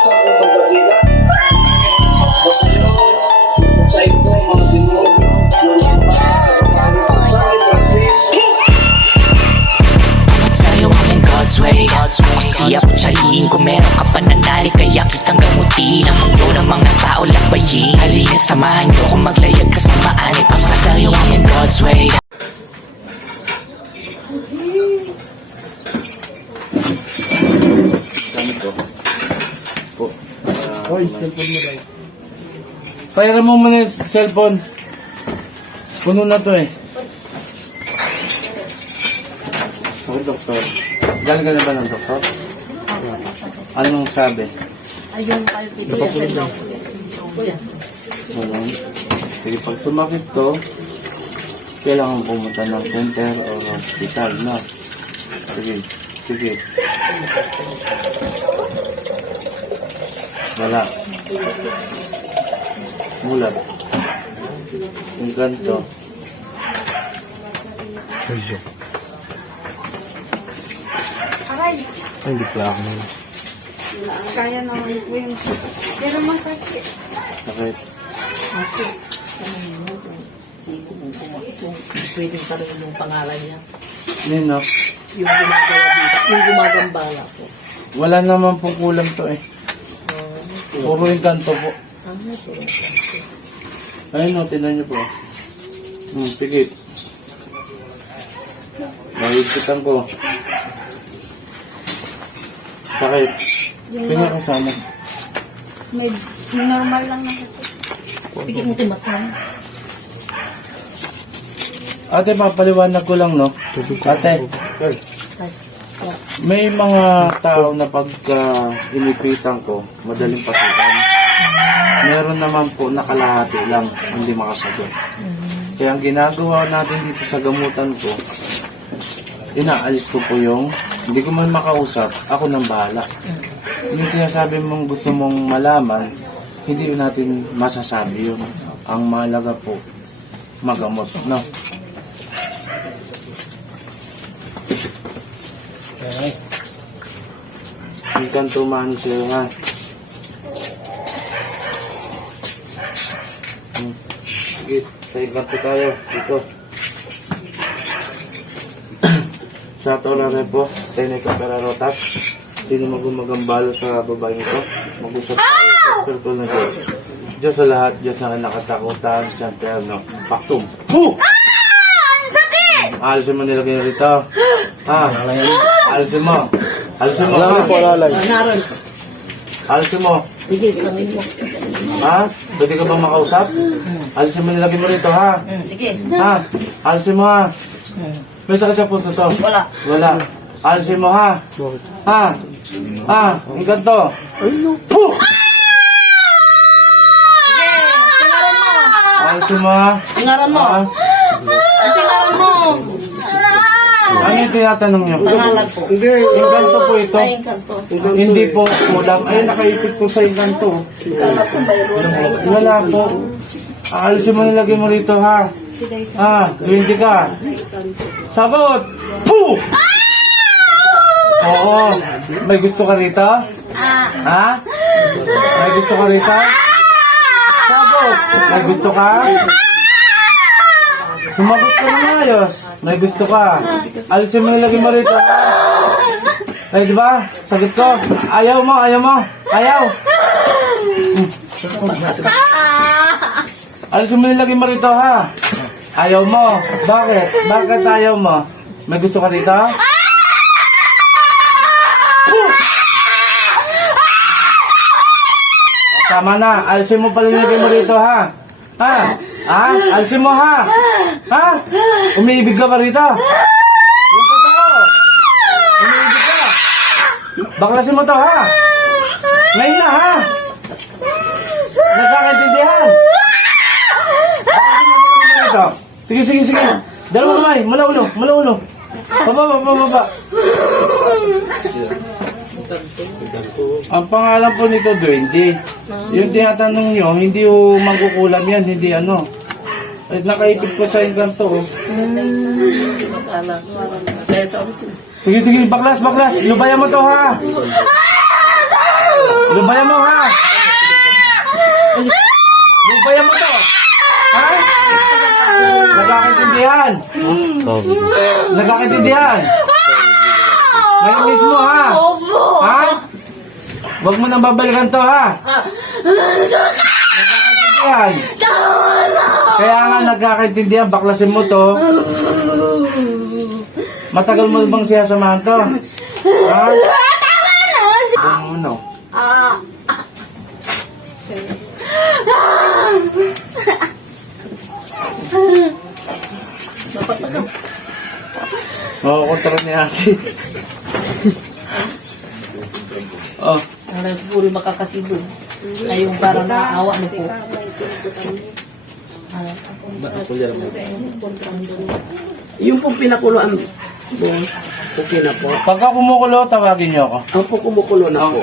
sa unang dakila. Sa ito, mga demonyo, ng mga sa Ibrantis, Sa'yo I'm in God's way God's way Kasi ako tsaliin kung meron ka pananali Kaya kitang gamutin Ang mundo ng mga tao lakbayin Halina't samahan niyo kung maglayag kasamaan Ipasa sa'yo I'm in God's way Gamit ko. Po. Hoy, cellphone mo lang. Payaran mo muna yung cellphone. Puno na to eh. Okay, doktor. Galing ka na ba ng doktor? Anong sabi? Ayun, palpitation daw. Kuya. Wala. Sige, pag sumakit to, kailangan pumunta ng center o hospital, no? Sige, sige. Wala. Mulat. Yung ganito. Aray, Ay, hindi pala ako. kaya naman po yung Pero masakit. Sakit. Masakit. kung pwedeng pa rin yung pangalan niya. Nino, Yung ginagawa dito, yung gumagambala po. Wala naman pong kulang to eh. Puro yung kanto po. Ayun o, tinan niyo po. Hmm, sige. Mahigpitan ko. Sakit. Yung Pinga kasama. may normal lang na. Pigit mo timatang. Ate, papaliwanag ko lang, no? Ate, may mga tao na pagka inipitan ko, madaling pasukan. Meron naman po nakalahati lang, hindi makasagot. Kaya ang ginagawa natin dito sa gamutan ko, inaalis ko po yung, hindi ko man makausap, ako nang bahala. Yung sinasabi mong gusto mong malaman, hindi natin masasabi yun. Ang mahalaga po, magamot, no? Hindi kang tumahan sa'yo, ha? Hmm. Sige, sa ikanto tayo. Dito. sa tola rin po, tayo na ikapararotas. Sino magumagambalo sa babae ito? Mag-usap tayo sa spiritual na Diyos. Diyos sa lahat, Diyos na nakatakutan sa terno. Paktum. Hu! Alisin mo nilagay rito. Ha? Alisin mo. Alisin mo. ha? Naran. Alisin mo. Sige, tanongin mo. Ha? Pwede ka bang makausap? Alisin mo nilagay mo rito, ha? Hmm, sige. Ha? Alisin mo, ha? Hmm. May sakit sa puso to? Wala. Wala. Alisin mo, ha? Ha? Ha? Ang ganito. Puh! Alisin mo, ha? Tingaran mo. Tingaran mo. Ano yung tinatanong niyo? Pangalan po. Yung ganito po ito. Ay. Hindi po kulang. Ayun, nakaipit po sa inganto. Wala po. Aalisin mo nilagay mo rito, ha? Ha? 20 ka. Sagot! Puh! Oo. May gusto ka rito? Ha? May gusto ka rito? Sagot! May gusto ka? Sumagot ka na ayos. May gusto ka. Alisin mo nilagay mo rito? Ay, di ba? Sagot ko. Ayaw mo, ayaw mo. Ayaw. Alisin mo nilagay mo rito, ha? Ayaw mo. Bakit? Bakit ayaw mo? May gusto ka rito? Tama na. Alisin mo pala nilagay mo rito, ha? Ha? Ha? Alisin mo, ha? Ha? Umiibig ka ba rito? Yung totoo. Umiibig ka. Baklasin mo to, ha? Ngayon na, ha? Nagkakaintindihan. Baklasin mo mo rito. Sige, sige, sige. Dalawa kamay. Mula ulo. Mula ulo. Baba, baba, baba. Ang pangalan po nito, Duende. Yung tinatanong nyo, hindi yung magkukulam yan, hindi ano. Ay, nakaipit po sa engkanto, oh. Kaya sa Sige, sige, baklas, baklas. Lubayan mo to, ha? Lubayan mo, ha? Lubayan mo to. Ha? Nagkakaintindihan. Nagkakaintindihan. Ngayon mismo, ha? Ha? Huwag mo nang babalikan to, ha? Nagkakaintindihan. Kaya nga nagkakaintindihan, baklasin mo to. Matagal mo bang siya samahan to? Ha? Ano, ano? Makukontra ni ate. oh, Ang puro makakasibog. Ay, yung parang naawa mo po. Yung pong pinakuloan, boss, okay na po. pagka kumukulo, tawagin niyo ako. Ang po kumukulo na po.